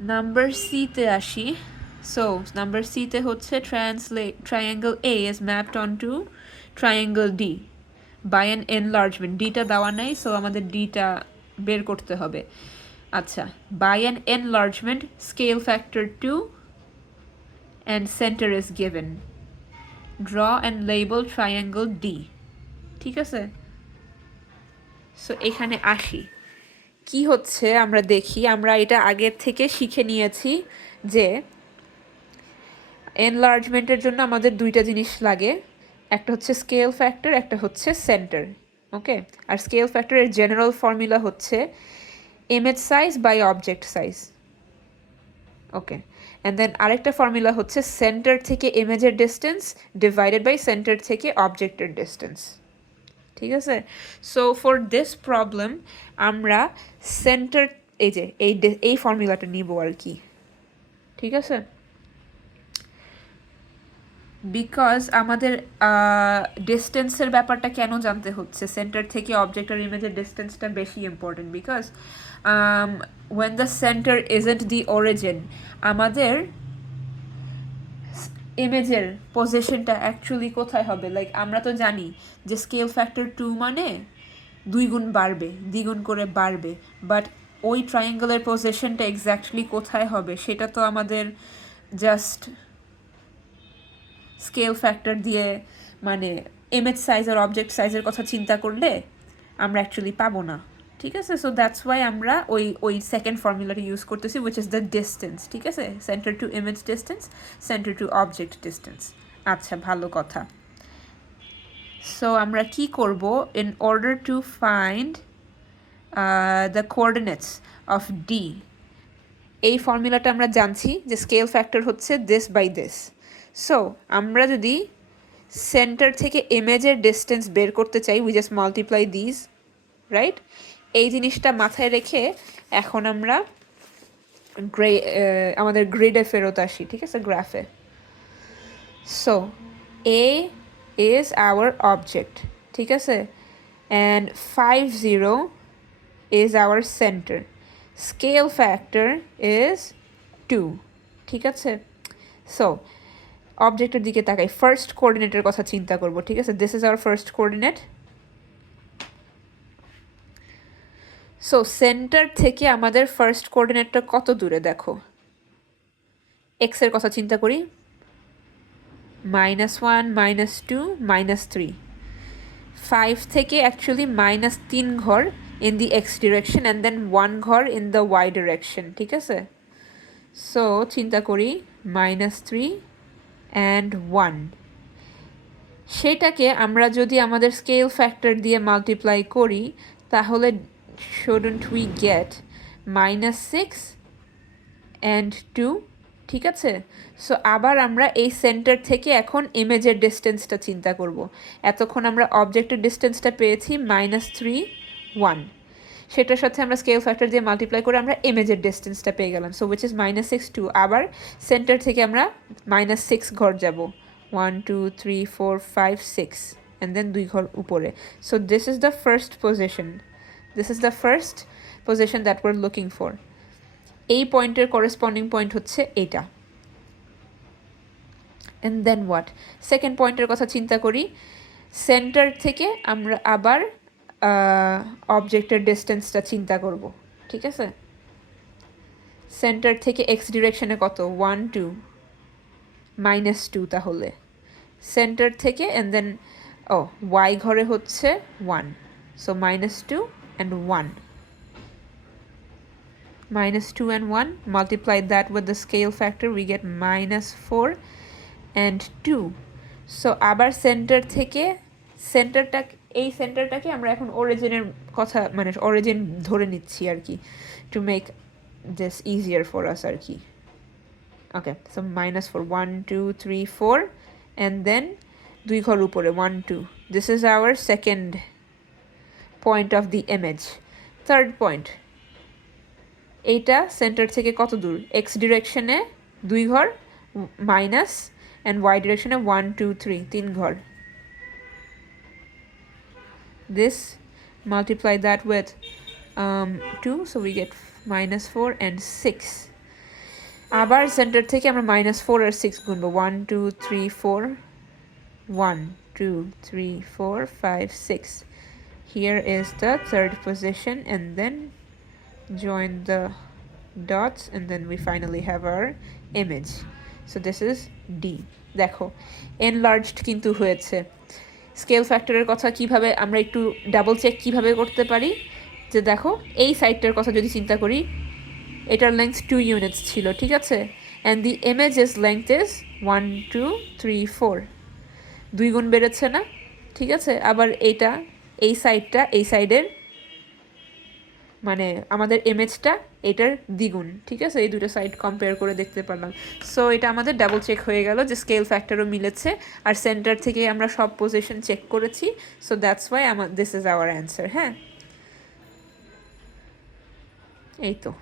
Number সিতে আসি। So number সিতে হচ্ছে triangle A is mapped onto triangle D by an enlargement. ডিটা দেওয়া নাই, সো আমাদের ডিটা বের করতে হবে। আচ্ছা, by an enlargement, scale factor 2 and center is given. Draw and label triangle D. ঠিক আছে? সো এখানে আসি। কি হচ্ছে আমরা দেখি, আমরা এটা আগের থেকে শিখে নিয়েছি যে এনলার্জমেন্টের জন্য আমাদের দুইটা জিনিস লাগে, একটা হচ্ছে স্কেল ফ্যাক্টর, একটা হচ্ছে সেন্টার। ওকে, আর স্কেল ফ্যাক্টরের জেনারেল ফর্মুলা হচ্ছে image size by object size. Okay, and then আরেকটা ফর্মুলা হচ্ছে সেন্টার থেকে ইমেজের ডিস্টেন্স ডিভাইডেড বাই সেন্টার থেকে অবজেক্টের ডিস্টেন্স। ঠিক আছে? সো ফর দিস প্রবলেম আমরা সেন্টার, এই যে এই ফর্মুলাটা নিব আর কি। ঠিক আছে? বিকজ আমাদের ডিস্টেন্সের ব্যাপারটা কেন জানতে হচ্ছে, সেন্টার থেকে অবজেক্ট আর ইমেজের ডিস্টেন্সটা বেশি important because when the centre isn't the origin, আমাদের ইমেজের পজিশনটা অ্যাকচুয়ালি কোথায় হবে। লাইক আমরা তো জানি যে স্কেল ফ্যাক্টর 2 মানে 2 গুণ বাড়বে, দ্বিগুণ করে বাড়বে, বাট ওই ট্রায়াঙ্গলের পজিশনটা এক্স্যাক্টলি কোথায় হবে সেটা তো আমাদের জাস্ট স্কেল ফ্যাক্টর দিয়ে, মানে ইমেজ সাইজ আর অবজেক্ট সাইজের কথা চিন্তা করলে আমরা অ্যাকচুয়ালি পাবো না। ঠিক আছে? সো দ্যাটস ওয়াই আমরা ওই সেকেন্ড ফর্মুলাটা ইউজ করতেছি, উইচ ইজ দ্য ডিস্টেন্স। ঠিক আছে? Centre to image distance, centre to object distance. আচ্ছা, ভালো কথা। সো আমরা কি করব, in order to find the coordinates of D, এই ফর্মুলাটা আমরা জানছি যে স্কেল ফ্যাক্টর হচ্ছে দিস বাই দিস। সো আমরা যদি সেন্টার থেকে ইমেজের ডিস্টেন্স বের করতে চাই, we just multiply this, right? এই জিনিসটা মাথায় রেখে এখন আমরা আমাদের গ্রিডে ফেরত আসি। ঠিক আছে? গ্রাফে। So A is our object. ঠিক আছে? And 50 is our center. Scale factor is 2. ঠিক আছে? সো অবজেক্টের দিকে তাকাই, ফার্স্ট কোঅর্ডিনেটের কথা চিন্তা করব। ঠিক আছে? This is our first coordinate. So centre থেকে আমাদের ফার্স্ট কোঅর্ডিনেটটা কত দূরে দেখো, এক্সের কথা চিন্তা করি, -1, -2, -3। 5 থেকে অ্যাকচুয়ালি -3 ঘর in the X direction and then 1 ঘর ইন দ্য ওয়াই ডিরেকশন। ঠিক আছে? সো চিন্তা করি -3 অ্যান্ড 1, সেটাকে আমরা যদি আমাদের স্কেল ফ্যাক্টর দিয়ে মাল্টিপ্লাই করি তাহলে shouldn't we get -6 অ্যান্ড 2? ঠিক আছে? সো আবার আমরা এই সেন্টার থেকে এখন ইমেজের ডিস্টেন্সটা চিন্তা করব। এতক্ষণ আমরা অবজেক্টের ডিস্টেন্সটা পেয়েছি -3, 1, সেটার সাথে আমরা স্কেল ফ্যাক্টর দিয়ে মাল্টিপ্লাই করে আমরা ইমেজের ডিস্টেন্সটা পেয়ে গেলাম। So which is -6, 2। আবার সেন্টার থেকে আমরা -6 ঘর যাব, 1, 2, 3, 4, 5, 6, অ্যান্ড দেন 2 ঘর উপরে। So this is the first position, this is the first position that were looking for. এই পয়েন্টের করেসপন্ডিং পয়েন্ট হচ্ছে এইটা। অ্যান্ড দেন হোয়াট, সেকেন্ড পয়েন্টের কথা চিন্তা করি, সেন্টার থেকে আমরা আবার অবজেক্টের ডিস্টেন্সটা চিন্তা করব। ঠিক আছে? সেন্টার থেকে এক্স ডিরেকশনে কত, 1, 2, -2 তাহলে সেন্টার থেকে, অ্যান্ড দেন ওয়াই ঘরে হচ্ছে 1, so -2 and 1, -2 and 1, multiply that with the scale factor, we get -4 and 2. So আবার সেন্টার থেকে সেন্টারটা, এই সেন্টারটাকে আমরা এখন অরিজিনের কথা, মানে অরিজিন ধরে নিচ্ছি আর কি, to make this easier for us আর কি। ওকে, সো -4, 1, 2, 3, 4, অ্যান্ড দেন 2 ঘর উপরে 1, 2। This is our second point of the image. Third point, এইটা সেন্টার থেকে কত দূর, এক্স ডিরেকশনে 2 ঘর মাইনাস, অ্যান্ড ওয়াই ডিরেকশনে 1, 2, 3, 3 ঘর। This, multiply that with 2, so we get -4 and 6. আবার সেন্টার থেকে আমরা -4 আর 6 গুনবো 1 2 3 4 1 2 3 4 5 6. Here is the third position, and then join the dots, and then we finally have our image. So this is D. দেখো enlarged কিন্তু হয়েছে। Scale ফ্যাক্টরের কথা কিভাবে আমরা একটু ডাবল চেক কিভাবে করতে পারি, যে দেখো এই সাইডটার কথা যদি চিন্তা করি, এটার লেন্থ 2 ইউনিটস ছিল, ঠিক আছে, and the images length is 1 2 3 4, 2 গুণ বেড়েছে না, ঠিক আছে। আবার এইটা এই সাইডটা এই সাইডের মানে আমাদের ইমেজটা এটার দ্বিগুণ, ঠিক আছে, এই দুটো সাইড কম্পেয়ার করে দেখতে পারলাম। সো এটা আমাদের ডাবল চেক হয়ে গেল যে স্কেল ফ্যাক্টরও মিলেছে আর সেন্টার থেকে আমরা সব পজিশন চেক করেছি। So that's why this is our answer. হ্যাঁ, এই তো।